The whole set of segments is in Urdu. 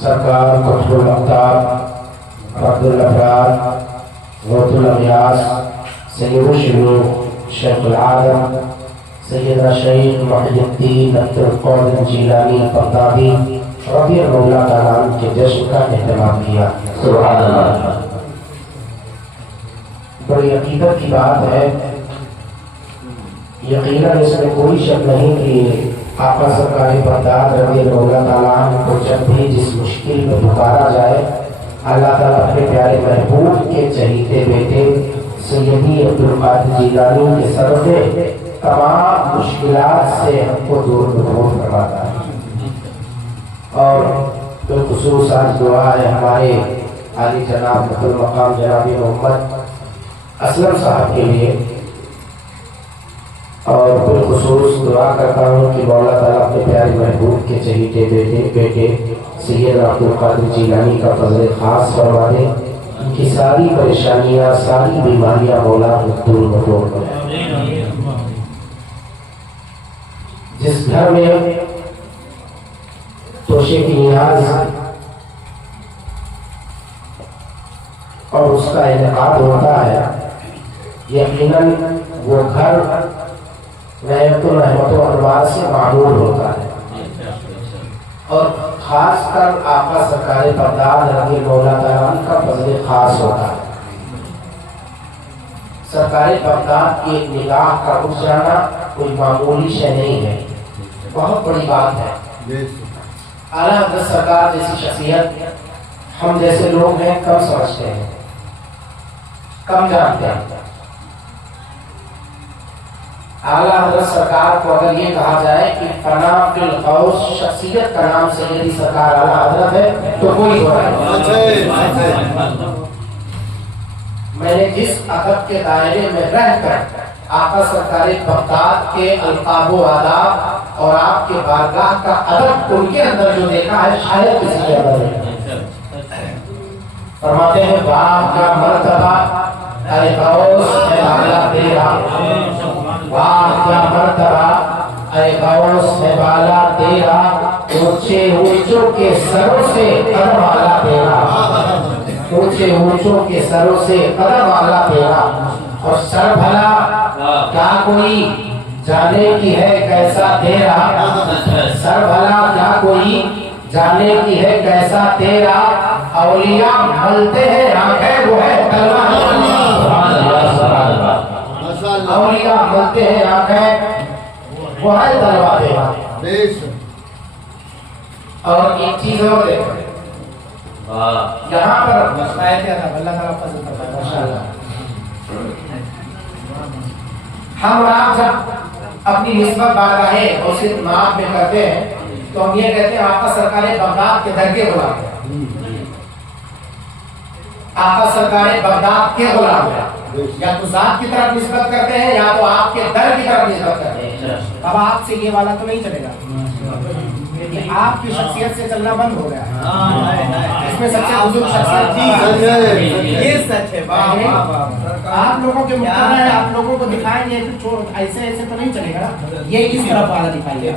سرکار قطب الافطار عبد الافراد غوث الاغیاث سید الشیوخ شیخ العالم سیدنا شیخ محی الدین عبد القادر جیلانی بغدادی رضی اللہ تعالیٰ عنہ کے جشن کا اہتمام کیا۔ سبحان اللہ۔ بڑی عقیدت کی بات ہے، یقیناً اس میں کوئی شک نہیں کہ آقا سرکار بغداد رضی اللہ تعالیٰ عنہ کو جب بھی جس مشکل میں پکارا جائے، اللہ تعالیٰ اپنے پیارے محبوب کے چہیتے بیٹے سیدی عبد القادر جیلانی کے صدقے تمام مشکلات سے ہم کو دور فرماتا ہے۔ اور بالخصوص آج دعا ہے ہمارے عالی جناب مقدم مقام جناب محمد اسلم صاحب کے لیے، اور بالخصوص دعا کرتا ہوں کہ مولا تعالیٰ اپنے پیارے محبوب کے چہیتے بیٹے سید عبد القادر جیلانی کا فضل خاص فرما دے، ان کی ساری پریشانیاں ساری بیماریاں مولا دور کرے۔ جس گھر میں توشے کی نیاز اور اس کا انعقاد ہوتا ہے، یقیناً وہ گھر رحمت و انوار سے معمول ہوتا ہے، اور خاص کر آقا سرکار بغداد رضی اللہ تعالیٰ عنہ کا فضل خاص ہوتا ہے۔ سرکار بغداد کی ایک نگاہ کا اٹھ جانا کوئی معمولی شے نہیں ہے، بہت بڑی بات ہے۔ اعلیٰ حضرت سرکار جیسی شخصیت ہم جیسے لوگ ہیں کم سمجھتے ہیں، کم جانتے ہیں۔ اعلیٰ حضرت سرکار کو اگر یہ کہا جائے کہ فنا فی الغوث شخصیت کا نام سیدی سرکار اعلیٰ حضرت ہے تو کوئی ہو رہا ہے۔ میں نے جس ادب کے دائرے میں رہ کر آقا سرکار بغداد کے القاب و آداب اور آپ کے بارگاہ کا ادب ان کے اندر جو دیکھا ہے شاید کسی کے اندر نہیں۔ فرماتے ہیں واہ کیا مرتبہ اے غوث ہے بالا تیرا، واہ کیا مرتبہ اے غوث ہے بالا تیرا، اونچے اونچوں کے سروں سے قدم والا تیرا، اونچے اونچوں کے سروں سے قدم والا تیرا، اور سر بھلا کیا کوئی جانے کی ہے کیسا تیرا، سر بھلا کیا کوئی جانے کی ہے کیسا تیرا، اولیاء ملتے ہیں آنکھیں وہ ہے کلمہ، اولیاء ملتے ہیں آنکھیں وہ ہے کلمہ تیرا۔ اور ایک چیز اور دیکھو یہاں پر مسائل کیا تھا، اللہ تعالیٰ فضل کرتا ہے ماشاءاللہ۔ ہم اور آپ جب اپنی نسبت بارگاہ غوث مآب میں کرتے ہیں تو ہم یہ کہتے ہیں آقا سرکار بغداد کے در کے غلام ہیں، آقا سرکار بغداد کے غلام ہیں، یا تو ذات کی طرف نسبت کرتے ہیں یا تو آپ کے در کی طرف نسبت کرتے ہیں۔ اب آپ سے یہ والا تو نہیں چلے گا، لیکن آپ کی شخصیت سے چلنا بند ہو گیا ہے، اس میں سب سے بزرگ شخصیت یہ سچ ہے۔ آپ لوگوں کے مقرر ہے، آپ لوگوں کو دکھائیں گے ایسے ایسے تو نہیں چلے گا، یہ اس طرف والا دکھائیے۔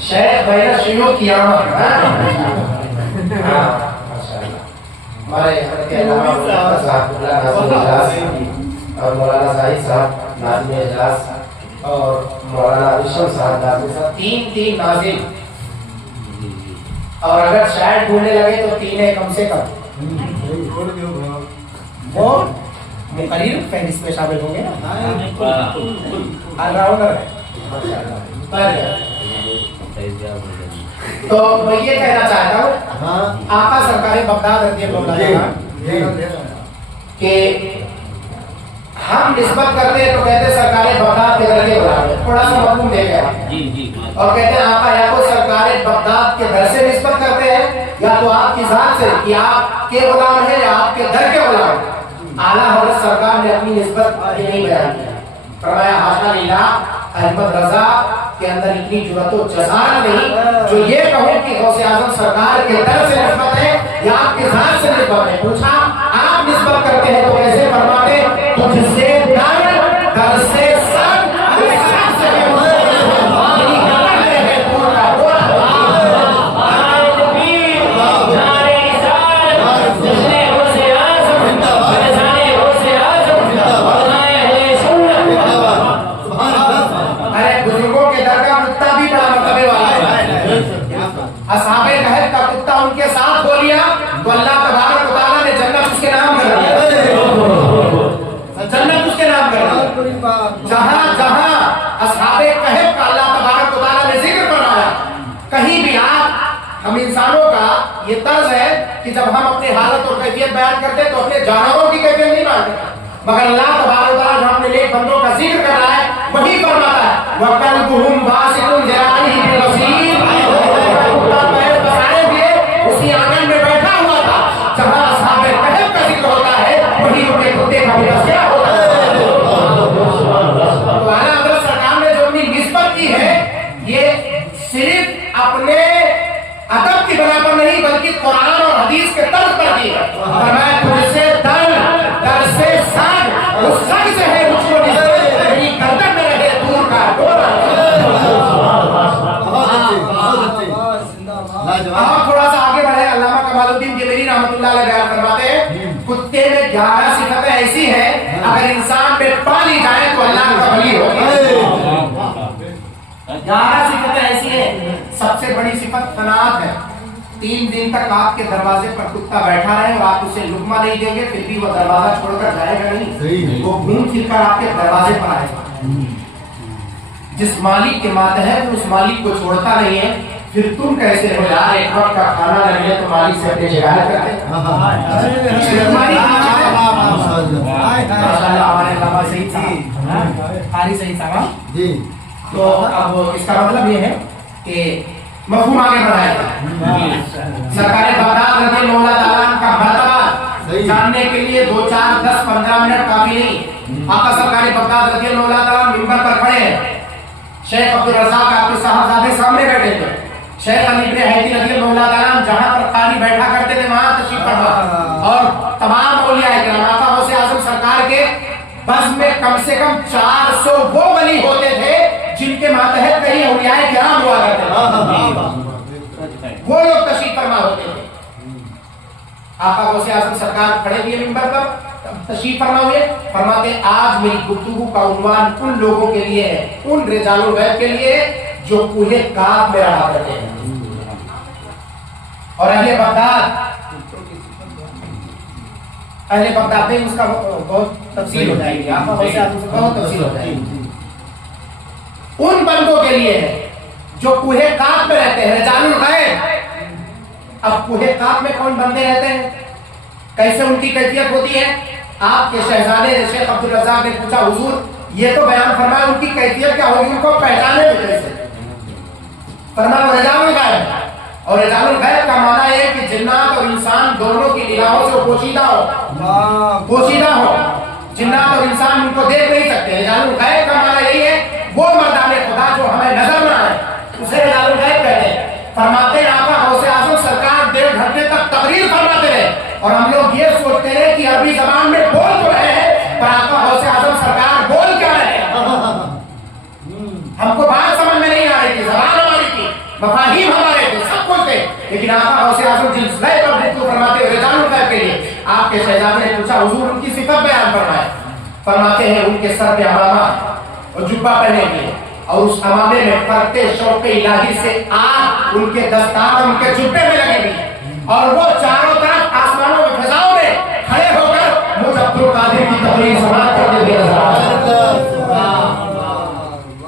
شیخ بھائی شیوخ کی آمد ہمارے اور مولانا زاہد صاحب ناظم اجلاس اور مولانا ارشد صاحب ناظم صاحب تین ناظم، اور اگر شاید ڈھونڈنے لگے تو تین ہے کم سے کم، وہ مقرر فہرست میں شامل ہوں گے نا، آل راؤنڈر ہے۔ تو میں یہ کہنا چاہتا ہوں آقا سرکار بغداد رضی اللہ عنہ کہ ہم نسبت کرتے ہیں تو کہتے ہیں سرکار بغداد کے در کے غلام ہیں، تھوڑا سا مفہوم دے گیا، اور کہتے ہیں آقا یا تو سرکار بغداد کے در سے نسبت کرتے ہیں یا تو آپ کی ذات سے کہ آپ کے غلام ہیں یا آپ کے در کے غلام ہیں۔ اعلیٰ حضرت سرکار نے اپنی نسبت نہیں بیان کیا، فرمایا حاشا للہ، احمد رضا کے اندر اتنی جرأت و جسارت نہیں جو یہ کہو کہ غوث اعظم سرکار کے در سے نسبت ہے یا آپ کی ذات سے نسبت ہے۔ پوچھا آپ نسبت کرتے ہیں تو کیسے؟ فرماتے تجھ سے در سے سر اصحاب کہف کا کتا ان کے ساتھ ہو لیا تو اللہ تبارک و تعالیٰ نے جنت اس کے نام کر دیا، جنت اس کے نام کر دیا۔ جہاں جہاں اصحاب کہف کا اللہ تبارک و تعالیٰ نے ذکر فرمایا، کہیں بھی آپ ہم انسانوں کا یہ طرز ہے کہ جب ہم اپنی حالت اور کیفیت بیان کرتے تو اپنے جانوروں کی کیفیت نہیں بیان کرتے، مگر اللہ تبارک و تعالیٰ جو اپنے نیک بندوں کا ذکر کر رہا ہے وہی فرماتا ہے وَكَلْبُهُمْ بَاسِطٌ ذِرَاعَيْهِ بِالْوَصِيدِ، اسی آنگن میں بیٹھا ہوا تھا جہاں اصحاب کہف کا ذکر ہوتا ہے وہی ان کے کتے کا بھی تذکرہ ہوتا ہے۔ تو اعلیٰ حضرت سرکار نے جو اپنی نسبت کی ہے یہ صرف اپنے ادب کی بنا پر نہیں بلکہ قرآن اور حدیث کے طرز پر کی ہے۔ فرمایا تجھ سے در سے سر، اس سر سے ہے مجھ کو نسبت، میری گردن میں رہے دور کا ڈور۔ آپ تھوڑا سا آگے بڑھے، علامہ کمال الدین جبیری رحمۃ اللہ علیہ بیان فرماتے ہیں کتے میں 11 صفتیں ایسی ہیں اگر انسان میں پالی جائے تو اللہ کا ولی ہوگا۔ 11 صفتیں ایسی ہیں، سب سے بڑی صفت قناعت ہے۔ 3 دن تک آپ کے دروازے پر کتا بیٹھا رہے اور آپ اسے لقمہ نہیں دیں گے پھر بھی وہ دروازہ چھوڑ کر جائے گا نہیں، وہ گھوم پھر کر آپ کے دروازے پر آئے گا۔ جس مالک کے ماتحت اس مالک کو چھوڑتا نہیں ہے، پھر تم کیسے ہو یار ایک وقت کا کھانا لگ گیا تو مالک سے اپنی شکایت کرتے؟ ہمارے علامہ سعید صاحب قاری سعید صاحب جی، تو اب اس کا مطلب یہ ہے کہ مفہوم آگے بڑھائے سرکار بغداد رضی اللہ تعالیٰ عنہ کا مرتبہ جاننے کے لیے 2 4 10 15 منٹ کافی نہیں۔ آقا سرکار بغداد رضی اللہ تعالیٰ عنہ منبر پر کھڑے ہیں، شیخ عبدالرزاق آپ کے صاحبزادے سامنے بیٹھے تھے، شیخ علی بن حیدی رضی اللہ تعالیٰ عنہ جہاں پر قاری بیٹھا کرتے تھے وہاں تشریف فرما، اور تمام اولیاء کرام آقا غوث اعظم سرکار کے بس میں کم سے کم 400 وہ ولی ہوتے تھے جن کے ماتحت کئی اولیاء کرام ہوا کرتے تھے، وہ لوگ تشریف فرما ہوتے تھے۔ آقا غوث اعظم سرکار کھڑے ہوئے منبر پر تشریف فرما ہوئے، فرماتے آج میری گفتگو کا عنوان ان لوگوں کے لیے ہے، ان رجال الغیب کے لیے جو کوہ کاف میں رہا کرتے ہیں اور اہل بغداد میں اس کا بہت تفصیل ہو جائے گی، آقا غوث اعظم سے بہت تفصیل ہو جائے گی۔ ان بندوں کے لیے ہے جو کوہ کاف میں رہتے ہیں، رجال الغیب۔ اب کوہ کاف میں کون بندے رہتے ہیں، کیسے ان کی کیفیت ہوتی ہے؟ آپ کے شہزادے شیخ عبدالرزاق نے پوچھا حضور یہ تو بیان فرمایا ان کی کیفیت کیا ہوگی، ان کو پہچانے میں کیسے؟ فرمایا وہ رجال الغیب، اور رجال الغیب کا معنی ہے کہ جنات اور انسان دونوں کی نگاہوں سے پوشیدہ ہو، جنات اور انسان ان کو دیکھ نہیں سکتے۔ رجال الغیب کا معنی یہی ہے وہ مردان خدا جو ہمیں نظر نہ آئے اسے رجال الغیب کہتے ہیں۔ فرماتے ہیں آقا غوث اعظم سرکار 1.5 گھنٹے تک تقریر فرماتے رہے اور ہم لوگ یہ سوچتے ہیں کہ عربی زبان میں بول تو رہے ہیں پر آقا غوث اعظم سرکار بول کیا رہے ہیں، ہم کو بات سمجھ میں نہیں آ رہی تھی، زبان ہماری تھی، مفاہیم ہمارے تھے، سب کچھ تھے، لیکن آقا غوث اعظم جس لئے پر گفتگو فرماتے ہوئے رجال الغیب کے لیے آپ کے شہزادے نے پوچھا حضور ان کی صفت بیان فرمائے۔ فرماتے ہیں ان کے سر پہ امامہ اور جبہ پہنے ہوئے اور اس امامے میں فرتے شوق الہی سے آگ ان کے دستار ان کے جبے میں لگے ہوئی اور وہ چاروں طرف آسمانوں میں فضاؤں میں کھڑے ہو کر مجھ عبد القادر کی تقریر سماعت کرنے دے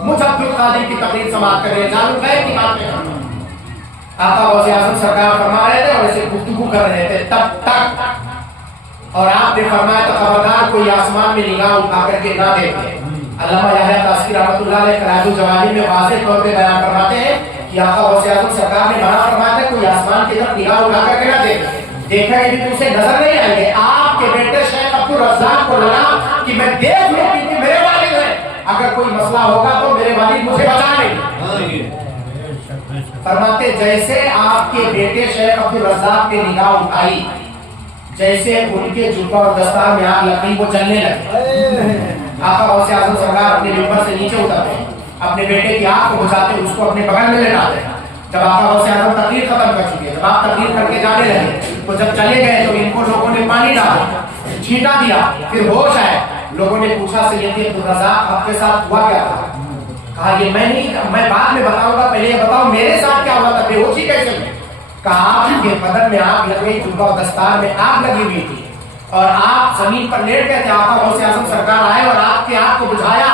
مجھ عبد القادر کی تقریر سماعت کرنے جانو غیر کی بات میں آقا غوث اعظم سرکار فرما رہے تھے اور اسے گفتگو کر رہے تھے تب تک، اور آپ نے فرمایا تو خبردار کوئی آسمان میں نگاہ اٹھا کر کے نہ دیکھے۔ علامہ یحییٰ طاسقی رحمۃ اللہ علیہ قلائد الجواہر میں واضح طور پہ بیان فرماتے ہیں کہ آقا غوث اعظم سرکار نے منع فرمایا تھا کوئی کوئی آسمان کی طرف نگاہ اٹھا کر کے نہ دیکھے، دیکھا کہ بھی اسے نظر نہیں آئیں گے. آپ کے بیٹے شیخ عبدالرزاق کو لگا کہ میں دیکھ لوں کہ میرے والد ہیں، اگر کوئی مسئلہ ہوگا تو میرے والد مجھے بتا لیں گے. فرماتے جیسے آپ کے بیٹے شیخ عبدالرزاق نے نگاہ اٹھائی، جیسے ان کے جبہ اور دستار میں آگ لگی وہ جلنے لگے. آقا غوث اعظم سرکار اپنے ممبر سے نیچے اترتے ہیں، اپنے بیٹے کی آنکھ کو بجھاتے اس کو اپنے بغل میں لے جاتے ہیں. جب آقا غوث اعظم تقریر ختم کر چکے، جب آپ تقریر کر کے جانے لگے تو جب چلے گئے تو ان کو لوگوں نے پانی ڈالا، چھینٹا دیا، پھر ہوش آئے. لوگوں نے پوچھا سیدی عبدالرزاق آپ کے ساتھ ہوا کیا تھا؟ کہا یہ میں بعد میں بتاؤں گا، پہلے یہ بتاؤ میرے ساتھ کیا ہوا تھا، بے ہوشی کیسے ہوئی؟ کہا آپ کے بدن میں آگ لگ گئی، جبہ و دستار میں آگ لگی ہوئی تھی اور آپ زمین پر لیٹ گئے تھے. آقا غوث اعظم سرکار آئے اور آپ کی آنکھ کو بجھایا.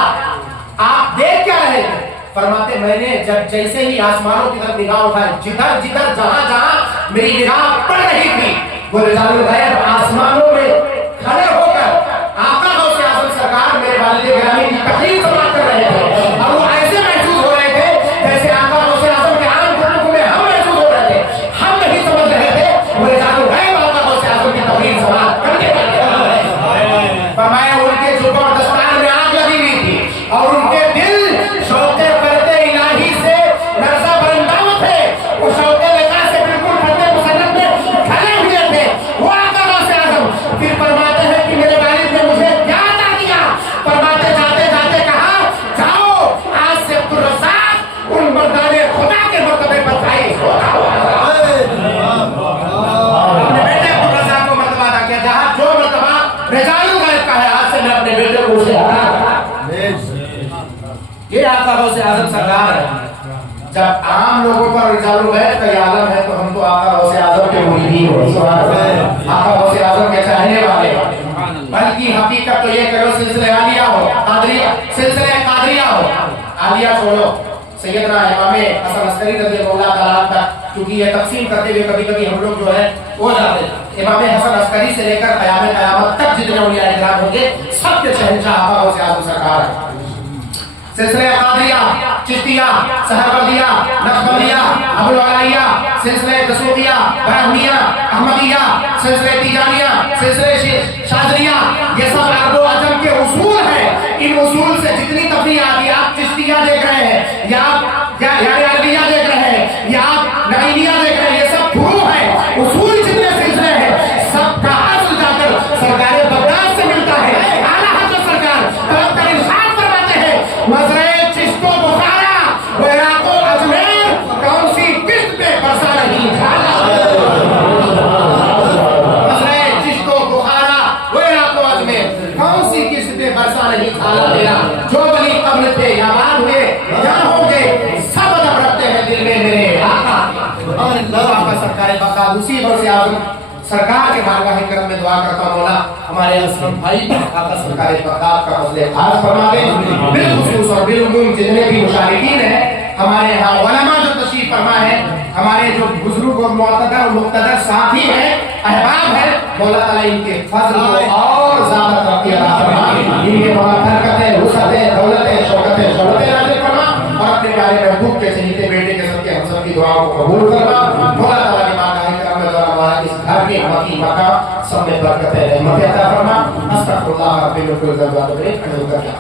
آپ دیکھ کیا رہے تھے؟ فرماتے میں نے جب جیسے ہی آسمانوں کی طرف نگاہ اٹھائی، جدھر جدھر جہاں جہاں میری نگاہ پڑ رہی تھی وہ رجال الغیب آسمانوں میں کھڑے ہو کر آقا غوث اعظم سرکار میرے والد گرامی کی تقریر سماعت کر رہے تھے. اور وہ ایسے محسوس ہو رہے تھے جیسے آقا غوث اعظم کے عام گفتگو میں ہم محسوس ہو رہے تھے. ہم نہیں سمجھ رہے تھے، وہ رجال الغیب آقا غوث اعظم کی تقریر سماعت کرتے تھے. فرمایا ان کے جبہ اور دستار میں آگ لگی ہوئی تھی اور ان کے دل شوق فرد الہی سے لرزہ برنداؤ تھے. وہ شوق لقا سے بالکل فرد مسنت میں کھڑے ہوئے تھے. وہ آقا غوث اعظم پھر فرماتے ہیں کہ میرے والد نے مجھے کیا عطا کیا؟ فرماتے جاتے جاتے کہا جاؤ آج سے عبدالرزاق ان مردان خدا کے مرتبے پر فائز ہوگا. اپنے بیٹے عبدالرزاق کو مرتبہ ادا کیا، جہاں جو مرتبہ رجال الغیب کا ہے آج سے میں اپنے بیٹے کو اسے عطا. یہ آقا غوث اعظم سرکار ہے. جب عام لوگوں پر رجال الغیب کا یہ عالم ہے تو ہم تو آقا غوث اعظم کے مرید ہو، آقا غوث اعظم کے چاہنے والے. بلکہ حقیقت تو یہ کرو سلسلہ عالیہ ہو، قادریہ سلسلہ قادریہ ہو. عالیہ چھوڑو، سیدنا امام حسن عسکری رضی اللہ تعالیٰ تک، کیونکہ یہ تقسیم کرتے ہوئے کبھی کبھی ہم لوگ جو ہے ہو جاتے ہیں. امام حسن عسکری سے لے کر قیامت تک جتنے اولیاء کرام ہوں گے سب کے شہنشاہ آقا غوث اعظم سرکار ہے. سلسلہ قادریہ، چشتیہ، سہروردیہ، نقشبندیہ، ابوالعالیہ، سلسلہ دسوقیہ، برہمیہ، احمدیہ، سلسلہ تیجانیہ، سلسلہ شاذلیہ، یہ سب عرب و عجم کے اصول ہیں. ان اصول سے جتنی تفریح آتی ہے، آپ چشتیہ دیکھ رہے ہیں یا آپ عربیہ دیکھ رہے ہیں یا آپ نعیمیہ دیکھ رہے ہیں، یہ سب فروع ہیں. اصول جتنے سلسلے ہیں سب کا اصل جا کر سرکار بغداد سے ملتا ہے. اعلیٰ حضرت سرکار طلب کر ارشاد فرماتے ہیں مزرعہ چشت و بخارا و عراق و اجمیر کون سی قسط پہ برسا رہی جھالا. مزرعہ چشت و بخارا و عراق و اجمیر کون سی قسط پہ برسا رہی جھالا تیرا. جو بنی قبل تھے یا بعد ہوئے یا ہوں گے سب ادب رکھتے ہیں دل میں میرے آقا. اور آقا سرکار بغداد اسی غوث اعظم سرکار کے بارگاہ کرم میں دعا کرتا ہوں مولا ہمارے اسلم بھائی آقا سرکار بغداد کا فضل خاص فرما دے. بالخصوص اور بالعموم جتنے بھی مشارکین ہیں ہمارے یہاں علماء جو تشریف فرما ہے، ہمارے جو بزرگ اور معتبر اور مقتدر ساتھی ہیں، احباب ہیں، مولا تعالیٰ ان کے فضل کو اور زیادہ ترقی عطا فرما. ان کے برکتیں، وسعتیں، دولتیں، شوکتیں، شہرتیں نازل فرما اور اپنے پیارے محبوب کے چہیتے بیٹے کے سب کے ہم سب کی دعاؤں کو قبول کرنا. مولا تعالیٰ کی بارگاہ کرم میں ہمارا اس گھر کے مکی مکہ سب میں برکتیں رحمتیں عطا فرما. استغفر اللہ رب العزت و جلالہ.